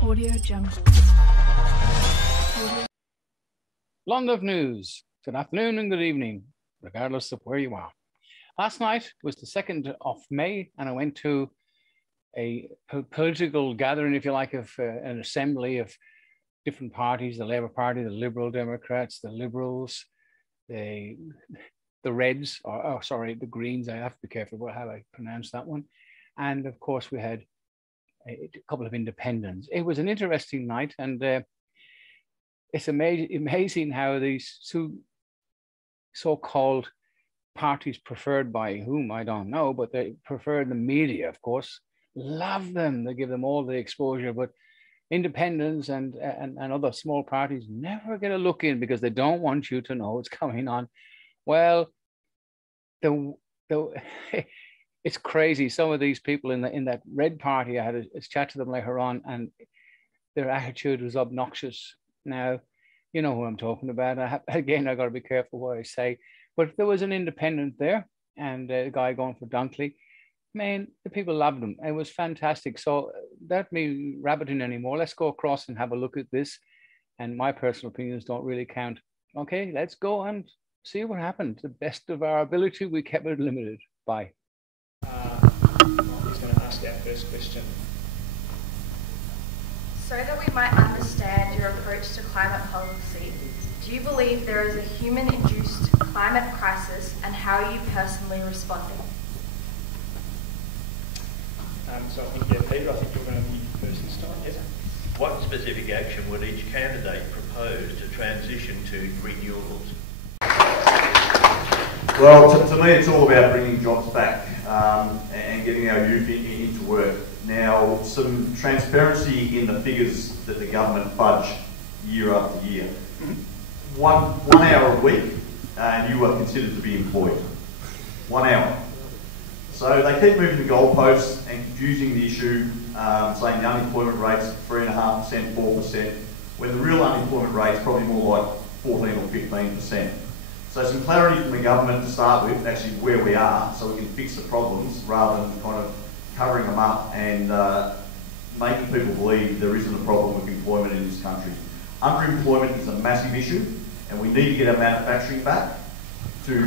Audio Jungle. London News. Good afternoon and good evening, regardless of where you are. Last night was the 2nd of May, and I went to a political gathering, if you like, of an assembly of different parties: the Labour Party, the Liberal Democrats, the Liberals, the Reds, the Greens. I have to be careful about how I pronounce that one. And of course, we had a couple of independents. It was an interesting night, and it's amazing how these two so-called parties, preferred by whom, I don't know, but they prefer the media, of course, love them. They give them all the exposure, but independents and other small parties never get a look in because they don't want you to know what's going on. Well, it's crazy. Some of these people in that Red Party, I had a chat to them later on, and their attitude was obnoxious. Now, you know who I'm talking about. I got to be careful what I say. But there was an independent there, and a guy going for Dunkley. Man, the people loved him. It was fantastic. So without me rabbiting anymore, let's go across and have a look at this. And my personal opinions don't really count. Okay, let's go and see what happened. To the best of our ability, we kept it limited. Bye. I'm just going to ask our first question. So that we might understand your approach to climate policy, do you believe there is a human-induced climate crisis, and how are you personally responding? So I think, yeah, Peter, I think you're going to be first this time. Yes. What specific action would each candidate propose to transition to renewables? Well, to me, it's all about bringing jobs back and getting our youth into work. Now, some transparency in the figures that the government fudge year after year. One hour a week, and you are considered to be employed. 1 hour. So they keep moving the goalposts and confusing the issue, saying the unemployment rate's 3.5%, 4%, when the real unemployment rate's probably more like 14 or 15%. So some clarity from the government to start with, actually where we are, so we can fix the problems rather than kind of covering them up and making people believe there isn't a problem with employment in this country. Underemployment is a massive issue, and we need to get our manufacturing back to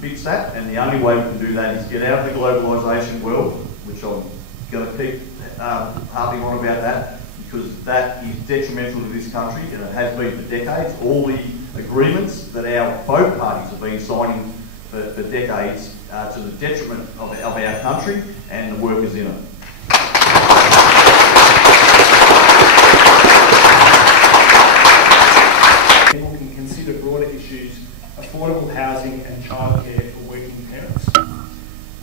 fix that, and the only way we can do that is get out of the globalisation world, which I'm going to keep harping on about that, because that is detrimental to this country, and it has been for decades. All the agreements that both parties have been signing for decades to the detriment of our country and the workers in it. People can consider broader issues, affordable housing and childcare for working parents.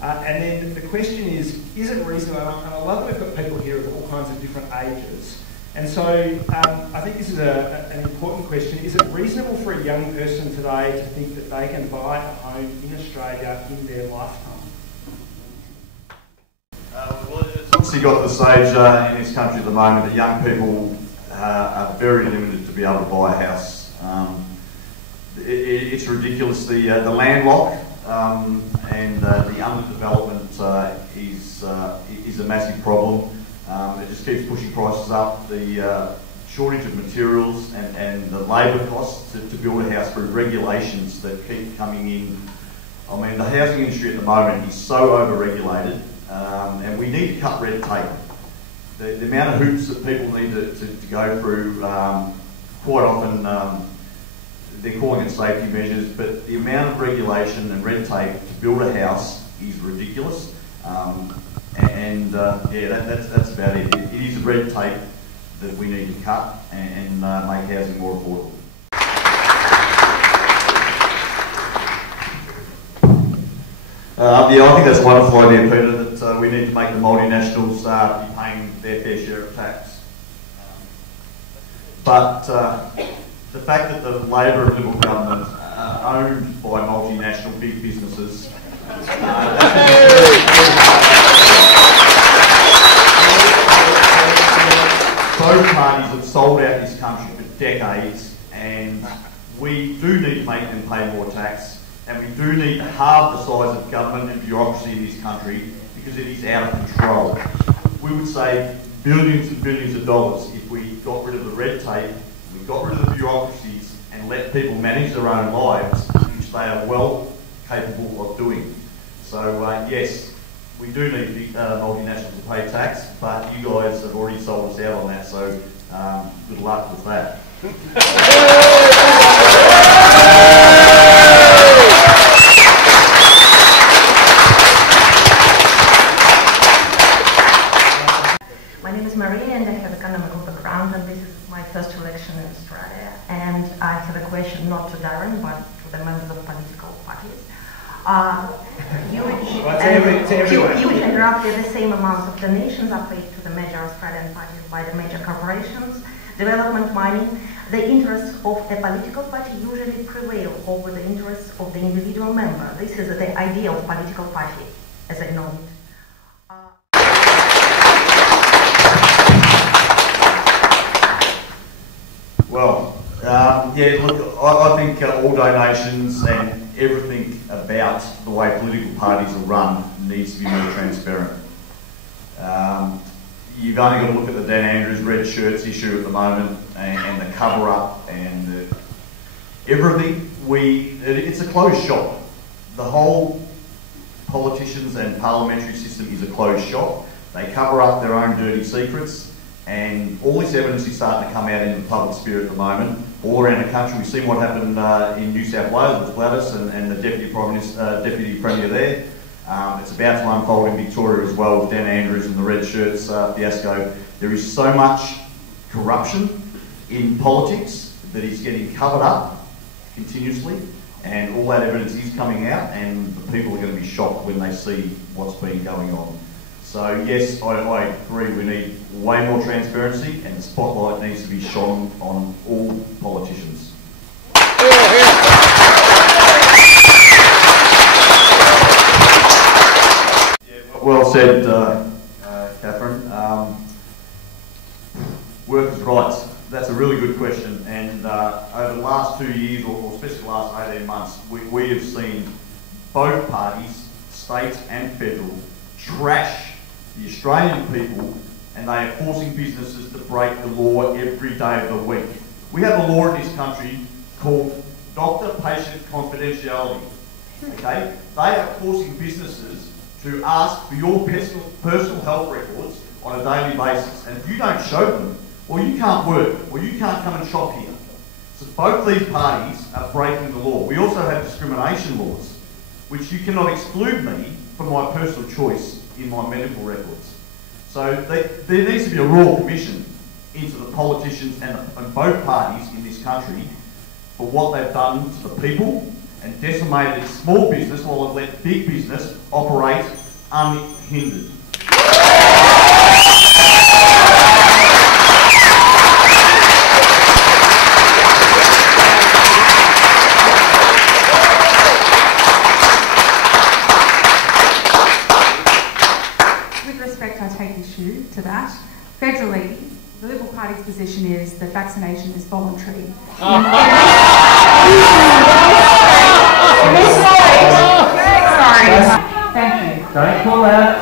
And then the question is it reasonable, and I love that we've got people here of all kinds of different ages, and so I think this is an important question. Is it reasonable for a young person today to think that they can buy a home in Australia in their lifetime? Well, it's obviously got to the stage in this country at the moment that young people are very limited to be able to buy a house. It's ridiculous. The land lock and the underdevelopment is a massive problem. It just keeps pushing prices up. The shortage of materials and the labour costs to build a house through regulations that keep coming in. I mean, the housing industry at the moment is so over-regulated, and we need to cut red tape. The amount of hoops that people need to go through, quite often they're calling it safety measures, but the amount of regulation and red tape to build a house is ridiculous. Yeah, that's about it. It is red tape that we need to cut and make housing more affordable. Yeah, I think that's a wonderful idea, Peter, that we need to make the multinationals be paying their fair share of tax. But the fact that the Labor and Liberal government are owned by multinational big businesses, both parties have sold out this country for decades, and we do need to make them pay more tax, and we do need to halve the size of government and bureaucracy in this country because it is out of control. we would save billions and billions of dollars if we got rid of the red tape, we got rid of the bureaucracies and let people manage their own lives, which they are well capable of doing. So yes, we do need multinationals to pay tax, but you guys have already sold us out on that, so good luck with that. My name is Maria and I have a Kanamaku background, and this is my first election in Australia. And I have a question not to Darren but to the members of political parties. You and roughly the same amount of donations are paid to the major Australian parties by the major corporations, development money. The interests of a political party usually prevail over the interests of the individual member. This is the idea of political party, as I know it. Well, yeah, look, I think all donations and everything about the way political parties are run needs to be more transparent. You've only got to look at the Dan Andrews red shirts issue at the moment and the cover-up and everything. It's a closed shop. The whole politicians and parliamentary system is a closed shop. They cover up their own dirty secrets, and all this evidence is starting to come out into the public sphere at the moment. All around the country, we've seen what happened in New South Wales with Gladys and the Deputy Premier there. It's about to unfold in Victoria as well with Dan Andrews and the red shirts fiasco. There is so much corruption in politics that is getting covered up continuously, and all that evidence is coming out, and the people are going to be shocked when they see what's been going on. So yes, I agree, we need way more transparency, and the spotlight needs to be shone on all politicians. Well said, Catherine. Workers' rights, that's a really good question, and over the last 2 years, or especially the last 18 months, we have seen both parties, state and federal, trash the Australian people, and they are forcing businesses to break the law every day of the week. We have a law in this country called doctor-patient confidentiality. Okay? They are forcing businesses to ask for your personal health records on a daily basis, and if you don't show them, well, you can't work, or you can't come and shop here. So both these parties are breaking the law. We also have discrimination laws, which you cannot exclude me from my personal choice in my medical records. So there needs to be a royal commission into the politicians and both parties in this country for what they've done to the people and decimated small business while they've let big business operate unhindered. I take issue to that. Federally, the Liberal Party's position is that vaccination is voluntary. Sorry. Thank you. Don't call out.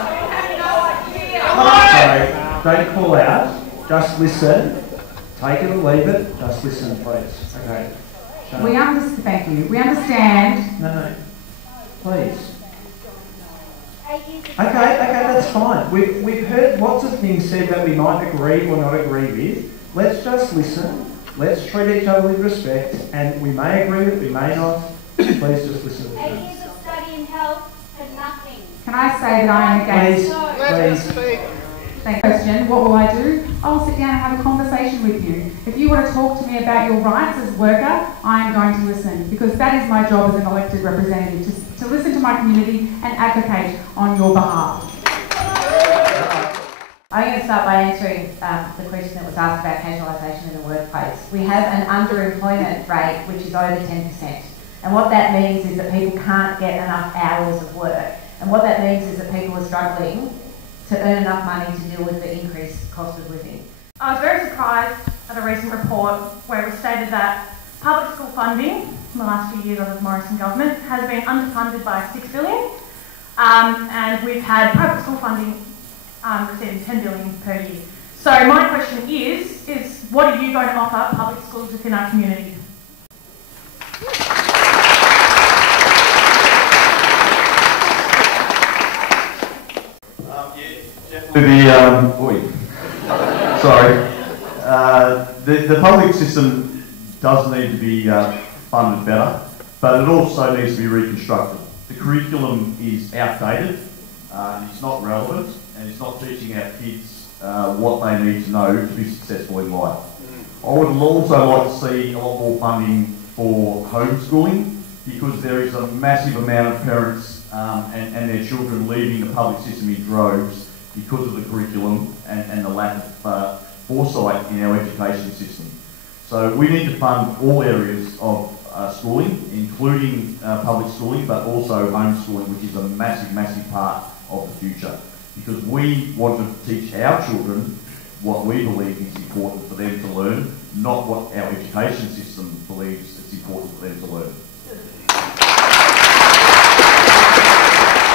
Sorry. Don't call out. Just listen. Take it or leave it. Just listen, please. Okay. Thank you. We understand. No. Please. Okay, that's fine. We've heard lots of things said that we might agree or not agree with. Let's just listen. Let's treat each other with respect, and we may agree with it, we may not. Please just listen. 8 years of study in health for nothing. Can I say that I am against... Please. Thank you. Question. What will I do? I will sit down and have a conversation with you. If you want to talk to me about your rights as a worker, I am going to listen, because that is my job as an elected representative, to listen to my community and advocate on your behalf. I'm going to start by answering the question that was asked about casualisation in the workplace. We have an underemployment rate which is over 10%. And what that means is that people can't get enough hours of work. And what that means is that people are struggling to earn enough money to deal with the increased cost of living. I was very surprised at a recent report where it was stated that public school funding in the last few years under the Morrison government has been underfunded by $6 billion, and we've had private school funding receiving $10 billion per year. So my question is what are you going to offer public schools within our community? The public system does need to be funded better, but it also needs to be reconstructed. The curriculum is outdated, it's not relevant, and it's not teaching our kids what they need to know to be successful in life. I would also like to see a lot more funding for homeschooling, because there is a massive amount of parents and their children leaving the public system in droves because of the curriculum and the lack of foresight in our education system. So we need to fund all areas of schooling, including public schooling, but also homeschooling, which is a massive, massive part of the future. Because we want to teach our children what we believe is important for them to learn, not what our education system believes is important for them to learn.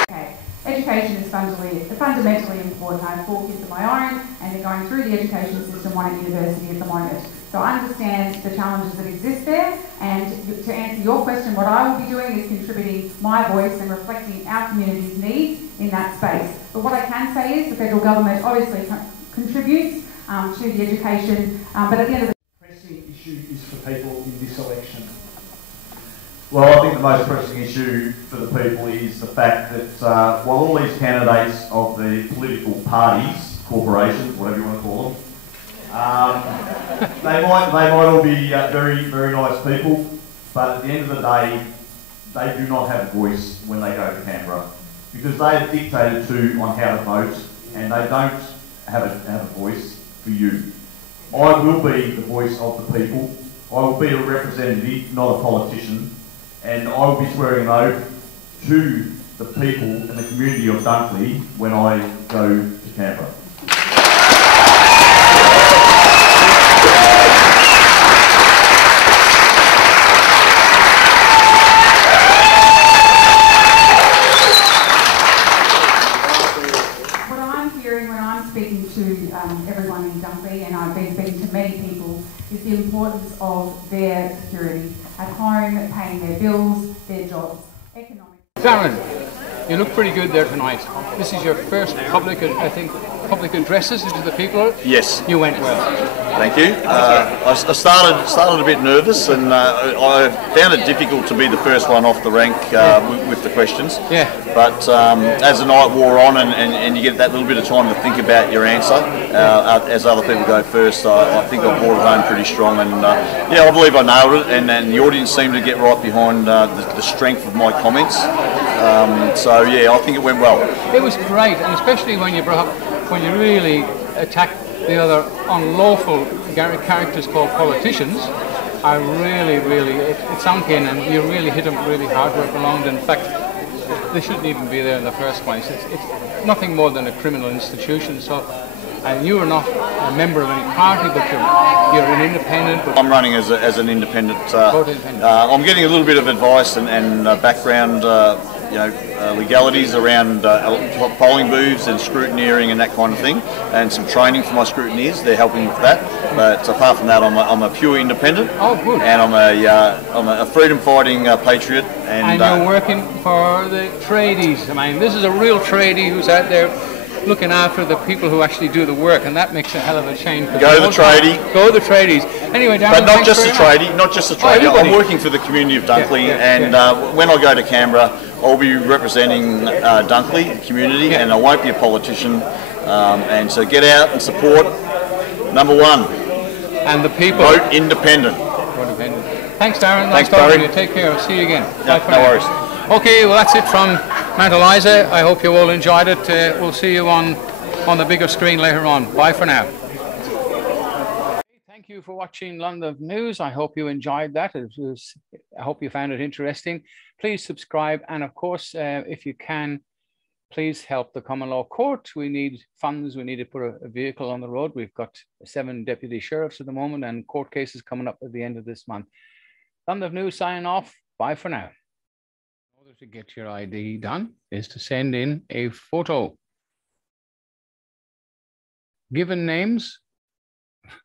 Okay. Education is fundamentally important. I have 4 kids of my own, and they're going through the education system, one at university at the moment. So I understand the challenges that exist there, and to answer your question, what I will be doing is contributing my voice and reflecting our community's needs in that space. But what I can say is the federal government obviously contributes to the education, but at the end of the pressing issue is for people in this election? Well, I think the most pressing issue for the people is the fact that while all these candidates of the political parties, corporations, whatever you want to call them, they might all be very, very nice people, but at the end of the day, they do not have a voice when they go to Canberra, because they are dictated to on how to vote, and they don't have a voice for you. I will be the voice of the people. I will be a representative, not a politician, and I will be swearing an oath to the people and the community of Dunkley when I go to Canberra. What I'm hearing when I'm speaking to everyone in Dunkley, and I've been speaking to many people, is the importance of their security at home, paying their bills, their jobs, economic. Darren, you look pretty good there tonight. This is your first public addresses to the people. Yes. You went well. Thank you. I started a bit nervous, and I found it difficult to be the first one off the rank with the questions. Yeah. But as the night wore on, and you get that little bit of time to think about your answer, as other people go first, I think I brought it home pretty strong, and yeah, I believe I nailed it, and the audience seemed to get right behind the strength of my comments. So yeah, I think it went well. It was great, and especially when you really attacked the other unlawful characters called politicians. I really, it sunk in, and you really hit them really hard where it belonged. In fact, they shouldn't even be there in the first place. It's nothing more than a criminal institution. So, and you are not a member of any party, but you're an independent. I'm running as an independent. I'm getting a little bit of advice and background, legalities around polling booths and scrutineering and that kind of thing, and some training for my scrutineers. They're helping with that. But apart from that, I'm a pure independent. Oh, good. And I'm a freedom-fighting patriot. And you're working for the tradies. I mean, this is a real tradie who's out there looking after the people who actually do the work, and that makes a hell of a change. Go the tradie. Go the tradies. Anyway, Darren, but not just the tradie. Not just the tradie. I'm working for the community of Dunkley, and when I go to Canberra, I'll be representing Dunkley, the community, and I won't be a politician. And so get out and support number one. And the people. Vote independent. Thanks, Darren. Thanks, nice talking Barry. to you. Take care. I'll see you again. Yep, no worries. Okay, well that's it from Mount Eliza. I hope you all enjoyed it. We'll see you on the bigger screen later on. Bye for now. Thank you for watching London News. I hope you enjoyed that. I hope you found it interesting. Please subscribe, and of course, if you can, please help the Common Law Court. We need funds. We need to put a vehicle on the road. We've got 7 deputy sheriffs at the moment, and court cases coming up at the end of this month. London News signing off. Bye for now. In order to get your ID done is to send in a photo. Given names,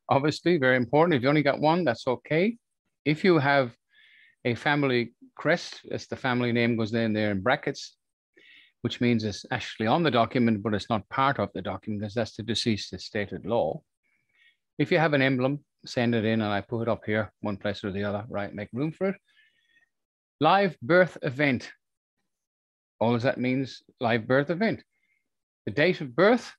obviously very important. If you only got one, that's okay. If you have a family crest, as the family name goes in there in brackets, which means it's actually on the document, but it's not part of the document because that's the deceased estated law. If you have an emblem, send it in and I put it up here, one place or the other, right? Make room for it. Live birth event. All that means live birth event. The date of birth